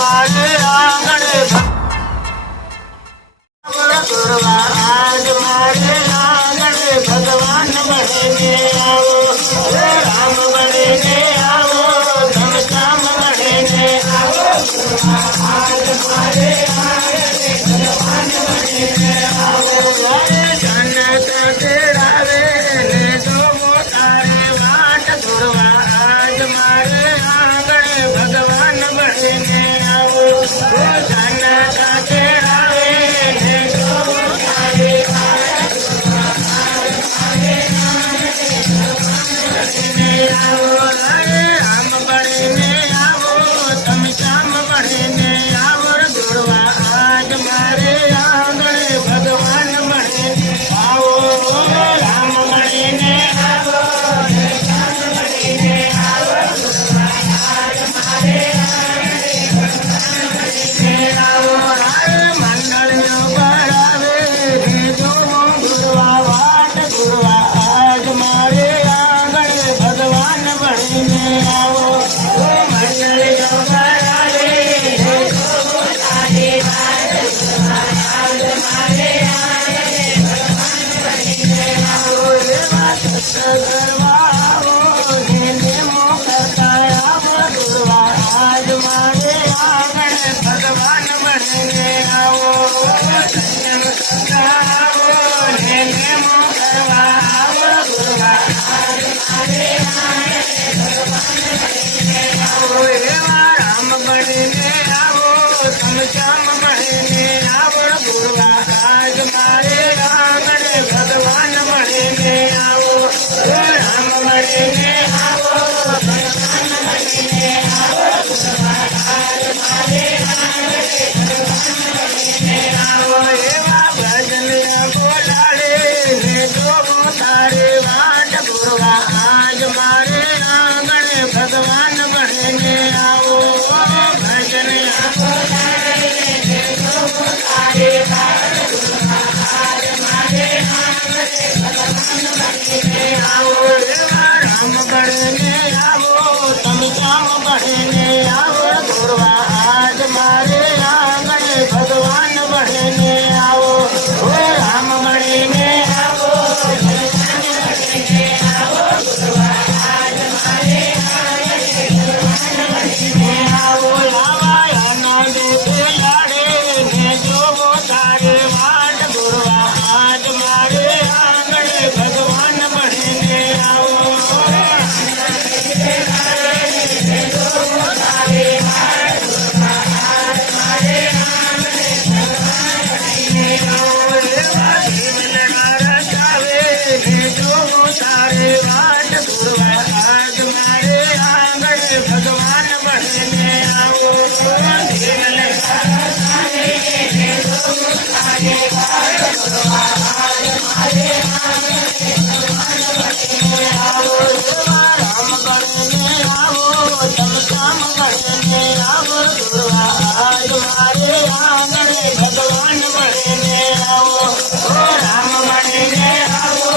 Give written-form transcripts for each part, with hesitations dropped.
मारे आंगण आज मारे आंगण भगवान बने आओ राम बने आओ धन श्याम बने आओ आज मारे आंगण भगवान बने आओ जन्नत तेरावे ने दो मोतारे वाट गुरवा आज मारे आंगण भगवान बने आओ जन्नत तेरावे ने दो मोतारे आओ राम बने आओ तम श्याम बने आओ गुरवा आज मारे आंगण भगवान बने आओ राम बने आओ श्याम बने आओ आज मारे आओ मंडल बढ़ावे जो गुरवा वाट गुरवा आज मारे आंगण भगवान बने आओ मंडल बढ़ावे आज मारे आंगण भगवान बने आओ संयम सदाओ लेने मोकरवा आओ गुरवा आज मारे आंगण भगवान बने आओ राम बने आओ तम श्याम बने आओ गुरवा आज मारे आंगण भगवान बने आओ राम बने आओ भगवान बने आओ भजन बोलाड़े जो तारे वाट गुरवा आज मारे आंगण भगवान बने आओ भजन बोलाड़े जो तारे वाट गुरवा आज मारे आंगण भगवान बने आओ राम बने आओ तम श्याम बने आओ गुरवा आज मारे आंगण भगवान बने आओ राम बने आओ गुरवा आज मारे आंगण भगवान बने आओ लावा नंद लाड़े जो तारे वाट गुरवा आज मारे आंगण भगवान बने आओ तारे वाट गुरवा आज मारे आंगण भगवान बने आओ राम बने आओ तम श्याम बने आओ गुरवा आज मारे आंगण भगवान बने आओ राम बने आओ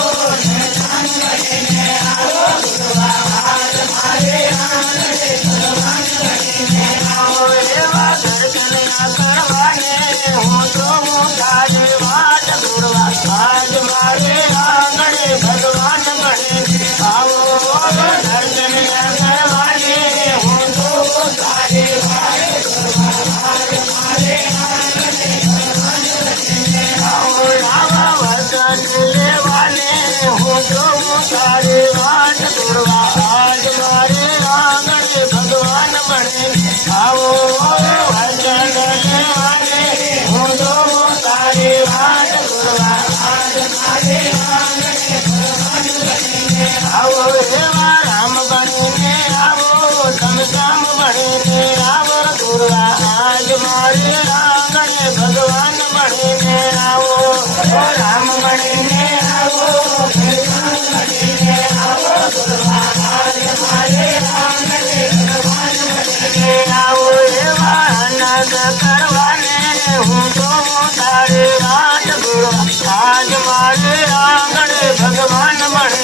भगवान बने आओ दर्शन करवाने हो तो तारे आओ रामा वचन लेवाने हो तो तारे वाट गुरवा आज मारे आंगण भगवान बने आओ वचन लेवाने हो तो तारे वाट गुरवा आज मारे आंगण आओ राम बने आओ तम श्याम बने आओ गुरवा आज मारे आंगण भगवान बने आओ राम बने आओ गुरवा आज मारे आंगण भगवान बने आओ नग करवाने हूँ तो तारे वाट गुरवा आज मारे आंगण भगवान बने